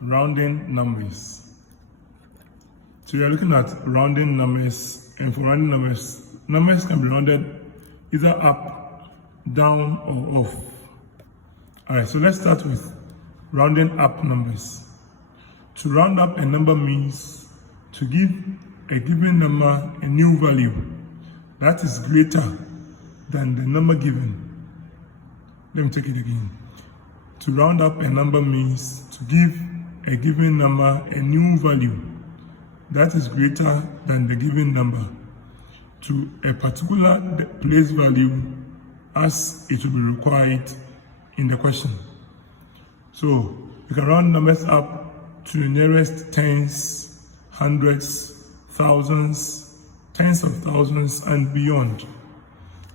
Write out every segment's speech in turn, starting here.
rounding numbers. So we are looking at rounding numbers, and for rounding numbers can be rounded either up, down, or off. All right, so let's start with rounding up numbers. To round up a number means to give a given number a new value that is greater than the number given. Let me take it again. To round up a number means to give a given number a new value that is greater than the given number to a particular place value as it will be required in the question. So you can round numbers up to the nearest tens, hundreds, thousands, tens of thousands, and beyond.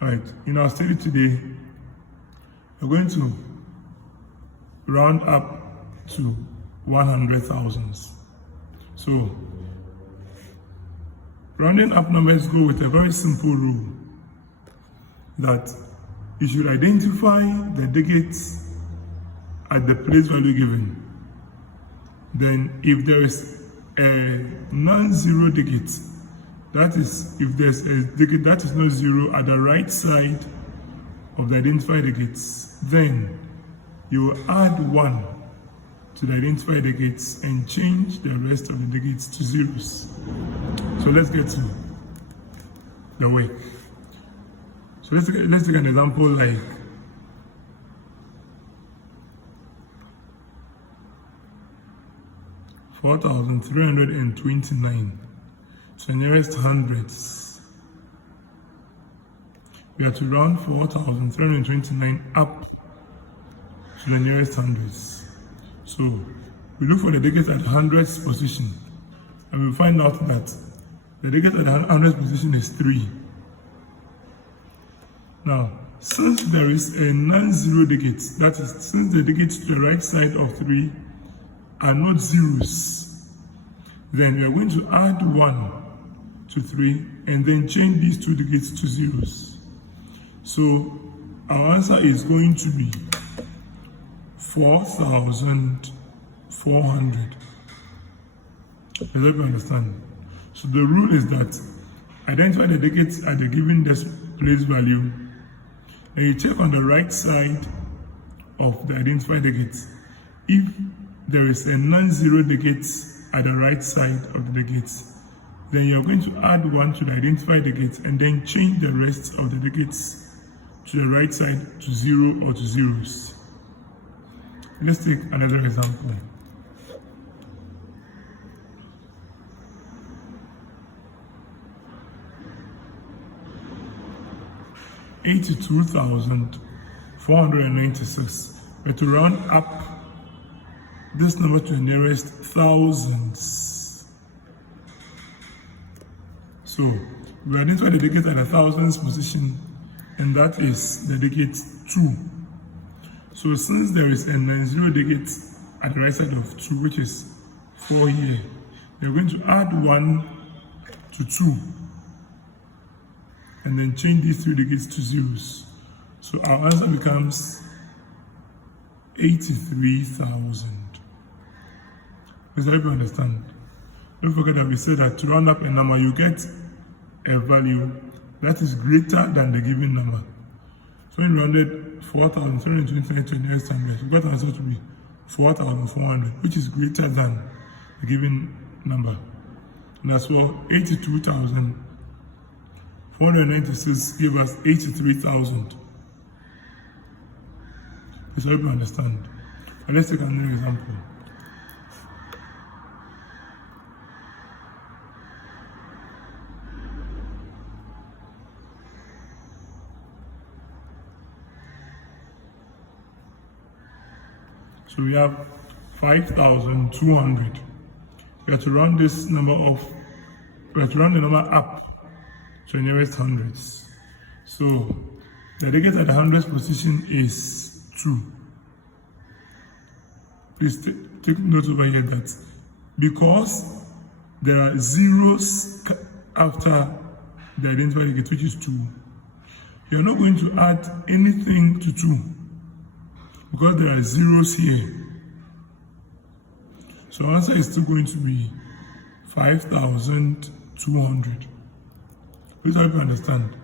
All right, in our study today, we're going to round up to 100,000. So, rounding up numbers go with a very simple rule that you should identify the digits at the place value given. Then if there is a non-zero digit, that is, if there's a digit that is not zero at the right side of the identified digits, then you will add 1 to the identified digits and change the rest of the digits to zeros. So let's get to the work. So let's take an example like 4,329. So nearest hundreds. We have to round 4,329 up to the nearest hundreds. So we look for the digits at hundreds position, and we find out that the digit at the hundreds position is 3. Now, since there is a non-zero digit, that is, since the digits to the right side of 3 are not zeros, then we are going to add 1 to 3 and then change these two digits to zeros. So our answer is going to be 4,400. Does everybody understand? So the rule is that identify the digits at the given place value, and you check on the right side of the identified digits. If there is a non-zero digit at the right side of the digits, then you're going to add 1 to the identified digits and then change the rest of the digits to the right side to 0 or to zeros. Let's take another example. $82,496. But to round up this number to the nearest thousands. So we identify the digit at the thousands position, and that is the digit 2. So since there is a non-zero digit at the right side of 2, which is 4 here, we're going to add 1 to 2 and then change these 3 digits to zeros. So our answer becomes 83,000. Does everybody understand? Don't forget that we said that to round up a number, you get a value that is greater than the given number. So when you rounded 4,329 to the nearest hundred, we got the answer to be 4,400, which is greater than the given number. And as well, 82,496 give us 83,000. Does everybody understand? And let's take another example. So we have 5,200. We have to round this number off. We have to round the number up to the nearest hundreds. So the digit at the hundreds position is 2. Please take note over here that because there are zeros after the identified digit, which is 2, you're not going to add anything to 2 because there are zeros here. So answer is still going to be 5,200. Please help you understand.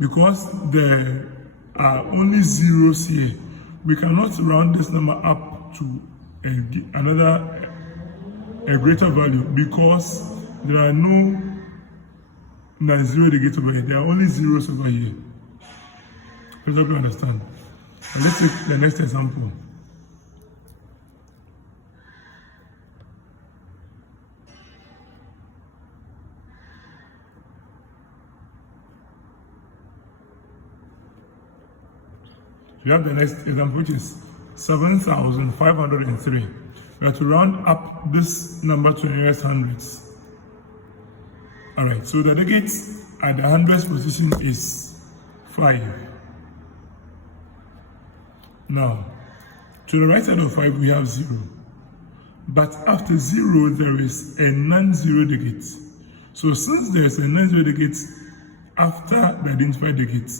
Because there are only zeros here, we cannot round this number up to a greater value, because there are no non-zero digits over here. There are only zeros over here. Please help you understand. And let's take the next example. We have the next example, which is 7,503. We have to round up this number to the nearest hundreds. Alright, so the digits at the hundreds position is 5. Now, to the right side of 5 we have 0. But after 0 there is a non-zero digit. So since there is a non-zero digit after the identified digit,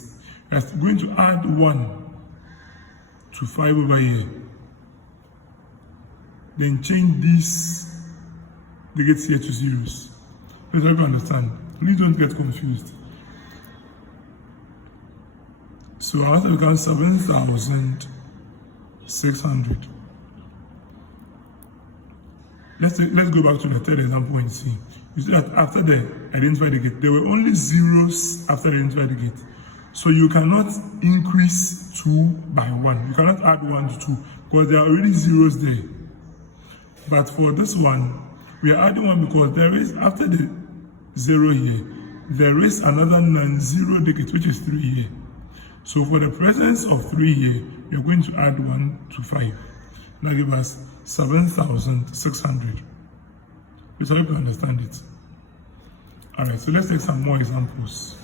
we are going to add 1 to 5 over here. Then change these digits here to zeros. Please help you understand. Please don't get confused. So our answer becomes 7,600. Let's go back to the third example and see. You see that after the identified digit, there were only zeros after the identified digit. So you cannot increase 2 by 1. You cannot add 1 to 2 because there are already zeros there. But for this one, we are adding 1 because there is, after the 0 here, there is another non-zero digit, which is 3 here. So for the presence of 3 here, we are going to add 1 to 5. That gives us 7,600. Please hope you understand it. Alright, so let's take some more examples.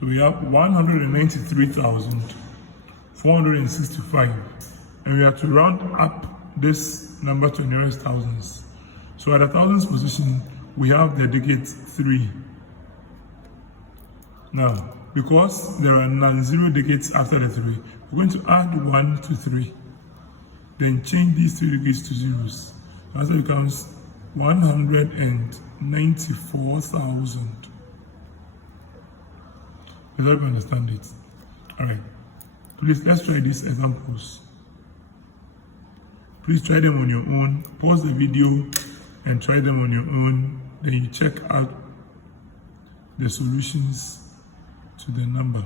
So we have 193,465, and we have to round up this number to the nearest thousands. So at the thousands position, we have the digit 3. Now, because there are non-zero digits after the 3, we're going to add 1 to 3. Then change these 3 digits to zeros. The answer becomes 194,000. I hope you understand it. Alright. Please, let's try these examples. Please try them on your own. Pause the video and try them on your own. Then you check out the solutions to the number.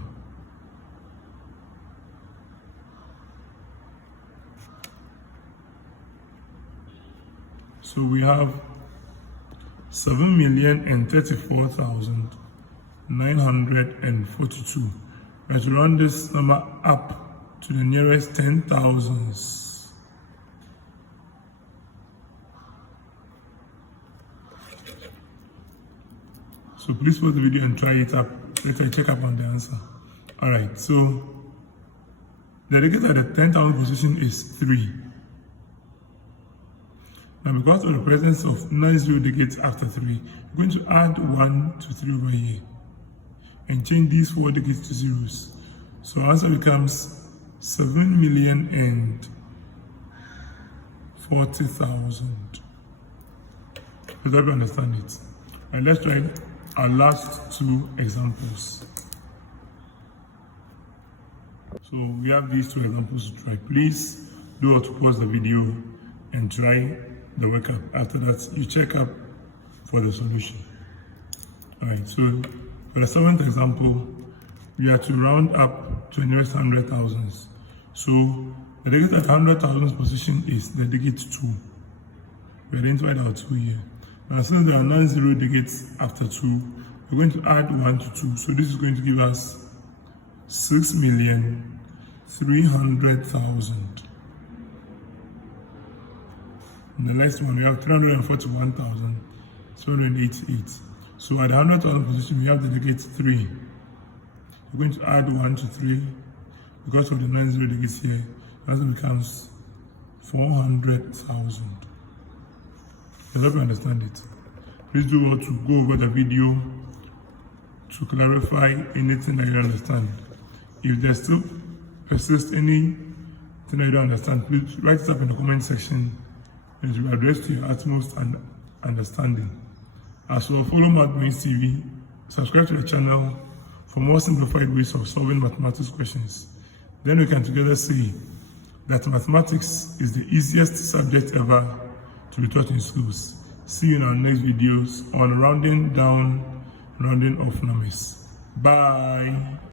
So we have 7,034,942. We have to round this number up to the nearest 10,000s. So please pause the video and try it up. Later check up on the answer. Alright, so the digit at the 10,000 position is 3. Now because of the presence of non-zero digits after 3, we're going to add 1 to 3 over here and change these 4 digits to zeros. So our answer becomes 7,040,000. Does everybody understand it? And let's try our last 2 examples. So we have these 2 examples to try. Please do not pause the video and try the workup. After that, you check up for the solution. Alright, so for the 7th example, we have to round up to the nearest 100,000s. So the digit at 100,000 position is the digit 2. We identified our 2 here. Now since there are non-zero digits after 2, we're going to add 1 to 2. So this is going to give us 6,300,000. And the next one, we have 341,788. So at the 100,000 position, we have the digit 3. We're going to add 1 to 3 because of the non-zero digits here. That becomes 400,000. I hope you understand it. Please do well to go over the video to clarify anything that you don't understand. If there still persists anything that you don't understand, please write it up in the comment section and it will address to your utmost understanding. As well, follow Brainx TV, subscribe to the channel for more simplified ways of solving mathematics questions. Then we can together say that mathematics is the easiest subject ever to be taught in schools. See you in our next videos on rounding down, rounding off numbers. Bye.